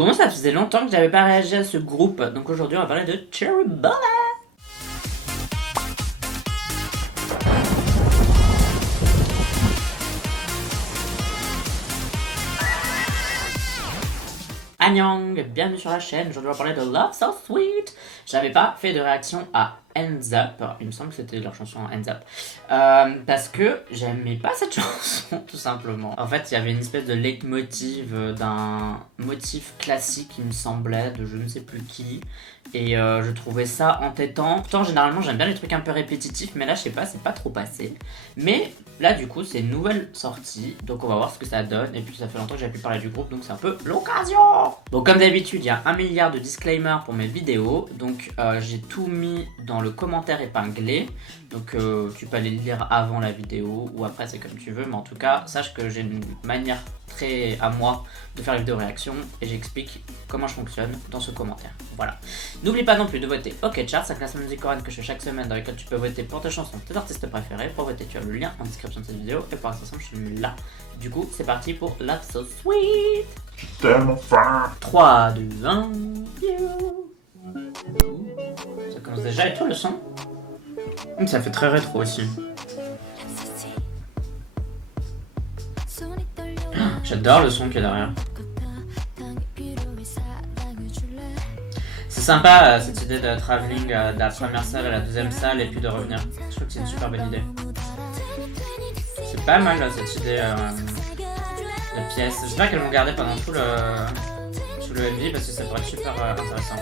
Pour moi, ça faisait longtemps que j'avais pas réagi à ce groupe, donc aujourd'hui on va parler de Cherry Bullet. Annyeong, bienvenue sur la chaîne, aujourd'hui on va parler de Love So Sweet. J'avais pas fait de réaction à Hands Up, il me semble que c'était leur chanson Hands Up, parce que j'aimais pas cette chanson tout simplement. En fait il y avait une espèce de leitmotiv d'un motif classique il me semblait, de je ne sais plus qui, et je trouvais ça entêtant. Pourtant généralement j'aime bien les trucs un peu répétitifs, mais là je sais pas, c'est pas trop passé. Mais là du coup c'est une nouvelle sortie, donc on va voir ce que ça donne, et puis ça fait longtemps que j'avais pu parler du groupe, donc c'est un peu l'occasion. Bon, comme d'habitude il y a 1 milliard de disclaimers pour mes vidéos, donc j'ai tout mis dans le commentaire épinglé, donc tu peux aller le lire avant la vidéo ou après, c'est comme tu veux, mais en tout cas sache que j'ai une manière très à moi de faire les vidéos réactions et j'explique comment je fonctionne dans ce commentaire. Voilà. N'oublie pas non plus de voter OK Chart, sa classe musique coréenne que je fais chaque semaine, dans laquelle tu peux voter pour tes chansons, tes artistes préférés. Pour voter, tu as le lien en description de cette vidéo et pour l'instant je suis mis là. Du coup c'est parti pour Love So Sweet. Je t'aime enfin. 3, 2, 1, you. Ça commence déjà et tout le son. Ça fait très rétro aussi. J'adore le son qui est derrière. C'est sympa cette idée de travelling de la première salle à la deuxième salle et puis de revenir. Je trouve que c'est une super bonne idée. C'est pas mal cette idée de pièce. J'espère qu'elles vont garder pendant tout le MV parce que ça pourrait être super intéressant.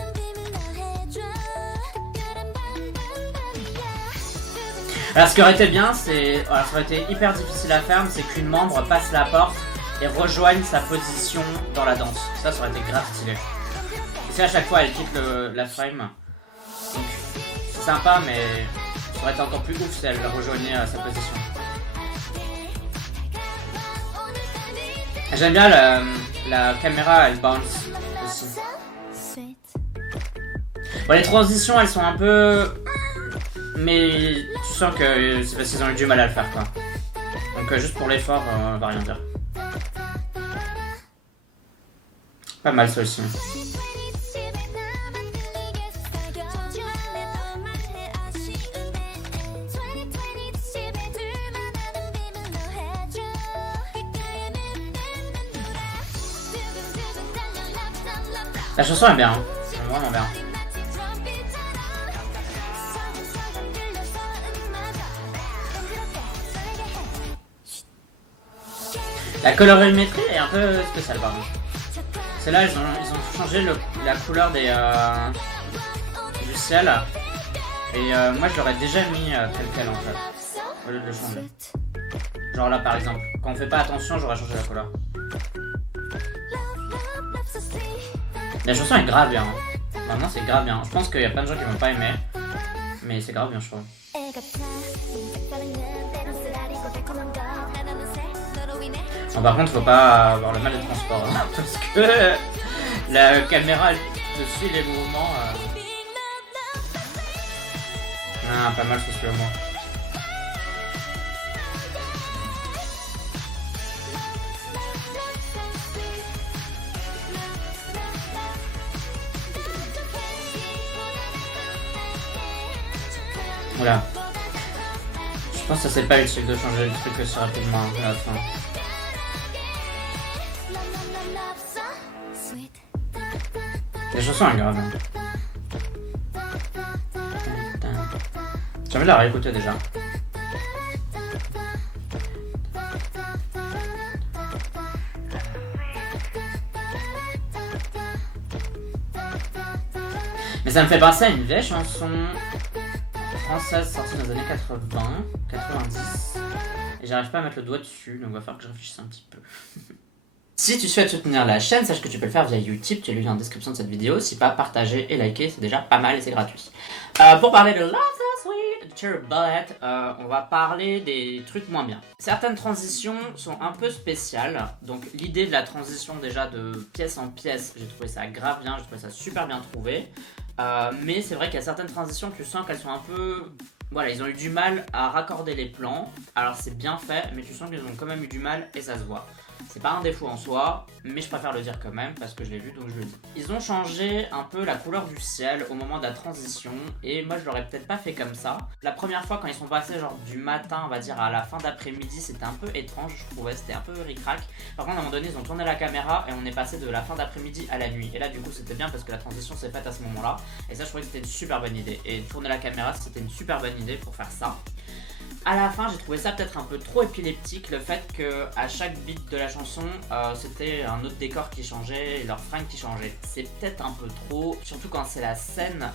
Alors ce qui aurait été bien, c'est... Alors, ça aurait été hyper difficile à faire, mais c'est qu'une membre passe la porte et rejoigne sa position dans la danse. Ça aurait été grave stylé. Et c'est à chaque fois elle quitte la frame. Donc c'est sympa, mais ça aurait été encore plus ouf si elle rejoignait sa position. J'aime bien la caméra, elle bounce aussi. Bon, les transitions elles sont un peu... Mais tu sens que c'est parce qu'ils ont eu du mal à le faire quoi. Donc juste pour l'effort, on va rien dire. Pas mal ça aussi. La chanson est bien, hein. C'est vraiment bien. La colorimétrie est un peu spéciale par contre. C'est là ils ont changé la couleur du ciel. Et moi je l'aurais déjà mis tel quel en fait. Au lieu de le changer. Genre là par exemple. Quand on fait pas attention j'aurais changé la couleur. La chanson est grave bien. Hein. Vraiment c'est grave bien. Je pense qu'il y a plein de gens qui vont pas aimer. Mais c'est grave bien je trouve. Bon, par contre faut pas avoir le mal de transport hein, parce que la caméra elle te suit les mouvements. Ah pas mal ce slow-mo. Voilà. Je pense que ça c'est pas utile de changer le truc aussi rapidement à la fin. La chanson est grave. J'ai envie de la réécouter déjà. Mais ça me fait penser à une vieille chanson française sortie dans les années 80, 90. Et j'arrive pas à mettre le doigt dessus, donc il va falloir que je réfléchisse un petit peu. Si tu souhaites soutenir la chaîne, sache que tu peux le faire via Utip, tu as le lien en description de cette vidéo. Si pas, partager et liker, c'est déjà pas mal et c'est gratuit. Pour parler de Love So Sweet, de Cherry Bullet, on va parler des trucs moins bien. Certaines transitions sont un peu spéciales, donc l'idée de la transition déjà de pièce en pièce, j'ai trouvé ça grave bien, j'ai trouvé ça super bien trouvé. Mais c'est vrai qu'il y a certaines transitions, tu sens qu'elles sont un peu... Voilà, ils ont eu du mal à raccorder les plans. Alors c'est bien fait, mais tu sens qu'ils ont quand même eu du mal et ça se voit. C'est pas un défaut en soi, mais je préfère le dire quand même parce que je l'ai vu donc je le dis. Ils ont changé un peu la couleur du ciel au moment de la transition et moi je l'aurais peut-être pas fait comme ça. La première fois quand ils sont passés genre du matin on va dire à la fin d'après-midi c'était un peu étrange je trouvais, c'était un peu ric-rac. Par contre à un moment donné ils ont tourné la caméra et on est passé de la fin d'après-midi à la nuit. Et là du coup c'était bien parce que la transition s'est faite à ce moment là et ça je trouvais que c'était une super bonne idée. Et tourner la caméra c'était une super bonne idée pour faire ça. À la fin, j'ai trouvé ça peut-être un peu trop épileptique, le fait que à chaque beat de la chanson, c'était un autre décor qui changeait et leur fringue qui changeait. C'est peut-être un peu trop, surtout quand c'est la scène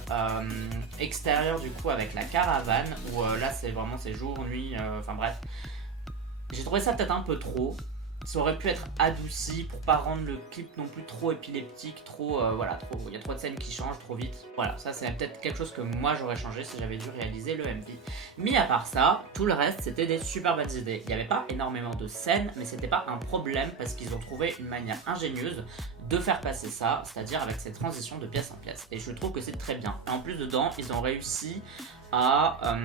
extérieure du coup avec la caravane, où là c'est vraiment c'est jour, nuit, enfin bref. J'ai trouvé ça peut-être un peu trop. Ça aurait pu être adouci pour pas rendre le clip non plus trop épileptique, trop voilà, trop. Il y a trop de scènes qui changent trop vite. Voilà, ça c'est peut-être quelque chose que moi j'aurais changé si j'avais dû réaliser le MP. Mais à part ça, tout le reste c'était des super bonnes idées. Il n'y avait pas énormément de scènes, mais c'était pas un problème parce qu'ils ont trouvé une manière ingénieuse de faire passer ça, c'est-à-dire avec ces transitions de pièce en pièce. Et je trouve que c'est très bien. Et en plus dedans, ils ont réussi à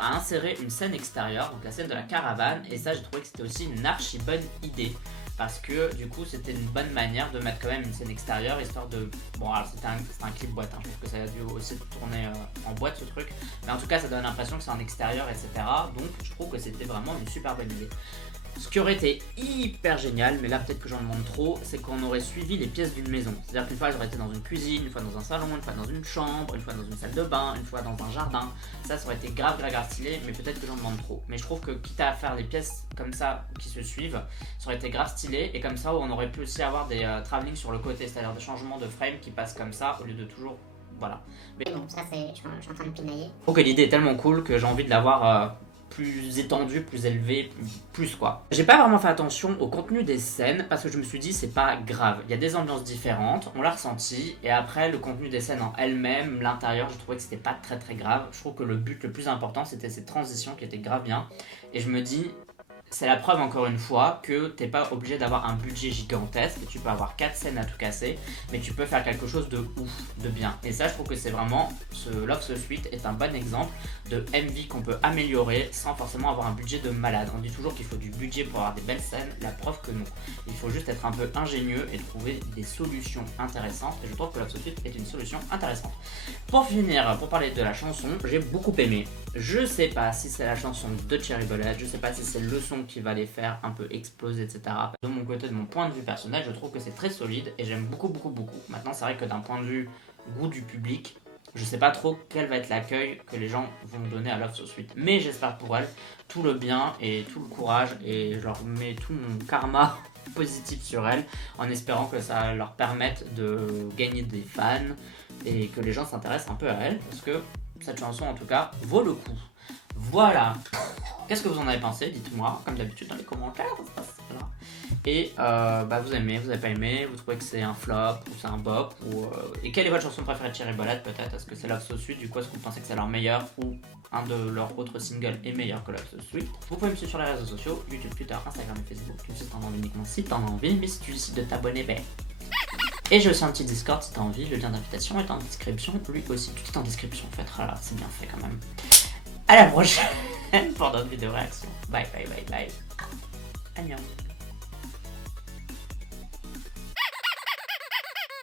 à insérer une scène extérieure, donc la scène de la caravane, et ça j'ai trouvé que c'était aussi une archi bonne idée parce que du coup c'était une bonne manière de mettre quand même une scène extérieure histoire de... Bon alors c'était un clip boîte, je pense que ça a dû aussi tourner en boîte ce truc, mais en tout cas ça donne l'impression que c'est en extérieur etc, donc je trouve que c'était vraiment une super bonne idée. Ce qui aurait été hyper génial, mais là peut-être que j'en demande trop, c'est qu'on aurait suivi les pièces d'une maison. C'est-à-dire qu'une fois elles auraient été dans une cuisine, une fois dans un salon, une fois dans une chambre, une fois dans une salle de bain, une fois dans un jardin. Ça aurait été grave stylé, mais peut-être que j'en demande trop. Mais je trouve que quitte à faire les pièces comme ça qui se suivent, ça aurait été grave stylé. Et comme ça on aurait pu aussi avoir des travelling sur le côté, c'est-à-dire des changements de frame qui passent comme ça au lieu de toujours... Voilà. Mais bon, ça c'est... Je suis en train de pinailler. Je trouve que l'idée est tellement cool que j'ai envie de l'avoir... plus étendu, plus élevé, plus quoi. J'ai pas vraiment fait attention au contenu des scènes parce que je me suis dit c'est pas grave. Il y a des ambiances différentes, on l'a ressenti et après le contenu des scènes en elles-mêmes, l'intérieur, je trouvais que c'était pas très grave. Je trouve que le but le plus important c'était ces transitions qui étaient grave bien et je me dis c'est la preuve encore une fois que t'es pas obligé d'avoir un budget gigantesque, tu peux avoir 4 scènes à tout casser, mais tu peux faire quelque chose de ouf, de bien. Et ça je trouve que c'est vraiment, ce Love So Sweet est un bon exemple de MV qu'on peut améliorer sans forcément avoir un budget de malade. On dit toujours qu'il faut du budget pour avoir des belles scènes, la preuve que non. Il faut juste être un peu ingénieux et trouver des solutions intéressantes, et je trouve que Love So Sweet est une solution intéressante. Pour finir, pour parler de la chanson, j'ai beaucoup aimé. Je sais pas si c'est la chanson de Cherry Bullet, je sais pas si c'est le son qui va les faire un peu exploser, etc. De mon côté, de mon point de vue personnel, je trouve que c'est très solide et j'aime beaucoup. Maintenant, c'est vrai que d'un point de vue goût du public, je sais pas trop quel va être l'accueil que les gens vont donner à Love So Sweet. Mais j'espère pour elle tout le bien et tout le courage et je leur mets tout mon karma positif sur elle en espérant que ça leur permette de gagner des fans et que les gens s'intéressent un peu à elle parce que cette chanson en tout cas vaut le coup. Voilà. Qu'est-ce que vous en avez pensé? Dites-moi, comme d'habitude dans les commentaires. Voilà. Et vous aimez, vous avez pas aimé, vous trouvez que c'est un flop ou c'est un bop et quelle est votre chanson préférée de Cherry Bullet peut-être? Est-ce que c'est Love So Sweet? Du coup, est-ce que vous pensez que c'est leur meilleur ou un de leurs autres singles est meilleur que Love So Sweet? Vous pouvez me suivre sur les réseaux sociaux, YouTube, Twitter, Instagram et Facebook. Tu me suis si t'en as envie uniquement si t'en as envie, mais si tu décides de t'abonner, Et j'ai aussi un petit Discord si t'as envie, le lien d'invitation est en description, lui aussi, tout est en description en fait, voilà, c'est bien fait quand même. À la prochaine pour d'autres vidéos réactions. Bye. Annyeong.